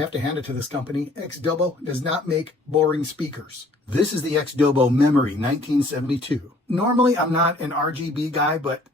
have to hand it to this company. XDOBO does not make boring speakers. This is the XDOBO Memory 1972. Normally, I'm not an RGB guy, but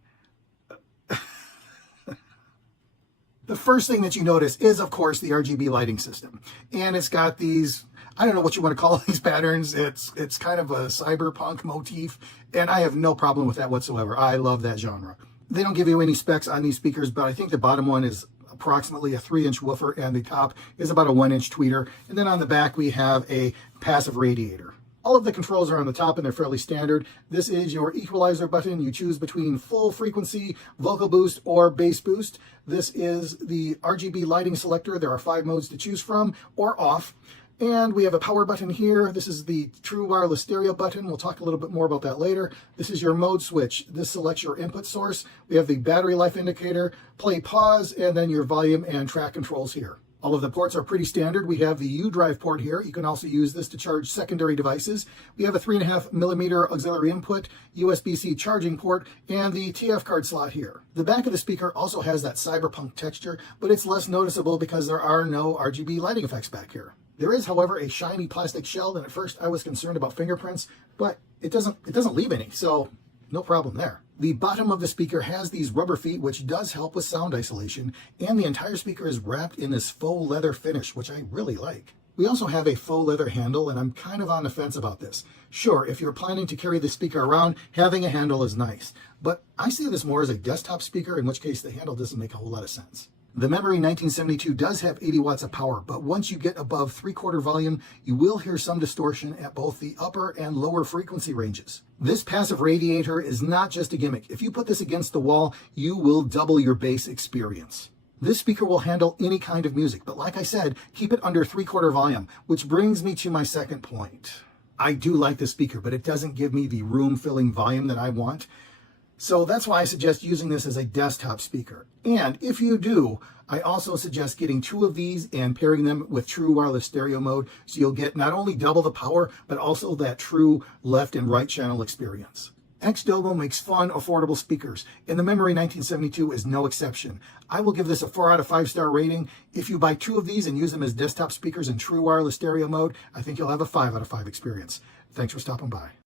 the first thing that you notice is, of course, the RGB lighting system. And it's got these, I don't know what you want to call these patterns. It's kind of a cyberpunk motif, and I have no problem with that whatsoever. I love that genre. They don't give you any specs on these speakers, but I think the bottom one is approximately a 3-inch woofer, and the top is about a 1-inch tweeter. And then on the back, we have a passive radiator. All of the controls are on the top, and they're fairly standard. This is your equalizer button. You choose between full frequency, vocal boost, or bass boost. This is the RGB lighting selector. There are 5 modes to choose from, or off. And we have a power button here. This is the true wireless stereo button. We'll talk a little bit more about that later. This is your mode switch. This selects your input source. We have the battery life indicator, play, pause, and then your volume and track controls here. All of the ports are pretty standard. We have the U-drive port here. You can also use this to charge secondary devices. We have a 3.5mm auxiliary input, USB-C charging port, and the TF card slot here. The back of the speaker also has that cyberpunk texture, but it's less noticeable because there are no RGB lighting effects back here. There is, however, a shiny plastic shell, and at first I was concerned about fingerprints, but it doesn't leave any, so no problem there. The bottom of the speaker has these rubber feet, which does help with sound isolation, and the entire speaker is wrapped in this faux leather finish, which I really like. We also have a faux leather handle, and I'm kind of on the fence about this. Sure, if you're planning to carry the speaker around, having a handle is nice, but I see this more as a desktop speaker, in which case the handle doesn't make a whole lot of sense. The Memory 1972 does have 80 watts of power, but once you get above 3/4 volume, you will hear some distortion at both the upper and lower frequency ranges. This passive radiator is not just a gimmick. If you put this against the wall, you will double your bass experience. This speaker will handle any kind of music, but like I said, keep it under 3/4 volume, which brings me to my second point. I do like this speaker, but it doesn't give me the room-filling volume that I want. So that's why I suggest using this as a desktop speaker. And if you do, I also suggest getting 2 of these and pairing them with true wireless stereo mode, so you'll get not only double the power, but also that true left and right channel experience. XDOBO makes fun, affordable speakers, and the Memory 1972 is no exception. I will give this a 4 out of 5 star rating. If you buy 2 of these and use them as desktop speakers in true wireless stereo mode, I think you'll have a 5 out of 5 experience. Thanks for stopping by.